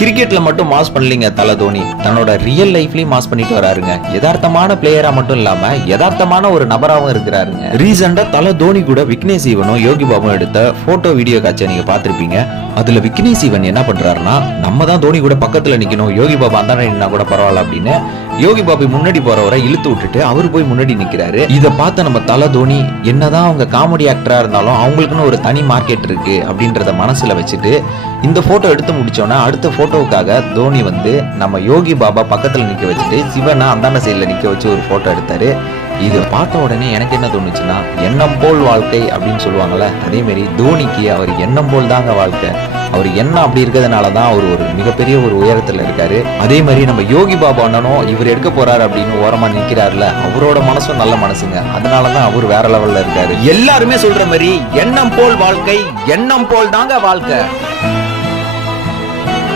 கிரிக்கெட்ல மட்டும் மாஸ் பண்ணலீங்க தல தோனி, தன்னோட ரியல் லைஃப்லயும் மாஸ் பண்ணிட்டு வராருங்க. யதார்த்தமான பிளேயரா மட்டும் இல்லாம யதார்த்தமான ஒரு நபராகவும் இருக்கிறாருங்க. ரீசெண்டா தல தோனி கூட விக்னேஷ் சிவனும் யோகி பாபும் எடுத்த போட்டோ வீடியோ காட்சியை நீங்க பாத்திருப்பீங்க. அதுல விக்னேஷ் சிவன் என்ன பண்றாருன்னா, நம்ம தான் தோனி கூட பக்கத்துல நிக்கணும், யோகி பாபா அந்தானே நின்னா கூட பரவாயில்ல அப்படின்னு யோகி பாபு முன்னாடி போறவரை இழுத்து விட்டுட்டு அவரு போய் முன்னாடி நிக்கிறாரு. இதை பார்த்த நம்ம தல தோனி, என்னதான் அவங்க காமெடி ஆக்டரா இருந்தாலும் அவங்களுக்குன்னு ஒரு தனி மார்க்கெட் இருக்கு அப்படின்றத மனசுல வச்சுட்டு இந்த போட்டோ எடுத்து முடிச்சோன்னா அடுத்த போட்டோவுக்காக தோனி வந்து நம்ம யோகி பாபா பக்கத்துல நிக்க வச்சுட்டு சிவனை அந்தாண்ட சைட்ல நிக்க வச்சு ஒரு போட்டோ எடுத்தாரு. இதை பார்த்த உடனே எனக்கு என்ன தோணுச்சுன்னா, எண்ணம் போல் வாழ்க்கை அப்படின்னு சொல்லுவாங்கல்ல, அதே மாதிரி தோனிக்கு அவர் எண்ணம் போல் தாங்க வாழ்க்கை. அவர் என்ன அப்படி இருக்கிறதுனால தான் அவர் ஒரு மிகப்பெரிய ஒரு உயரத்துல இருக்காரு. அதே மாதிரி நம்ம யோகி பாபா அண்ணனும் இவர் எடுக்க போறாரு அப்படின்னு ஓரமா நிக்கிறாருல, அவரோட மனசும் நல்ல மனசுங்க. அதனாலதான் அவர் வேற லெவல்ல இருக்காரு. எல்லாருமே சொல்ற மாதிரி எண்ணம் போல் வாழ்க்கை, எண்ணம் போல் தாங்க வாழ்க்கை.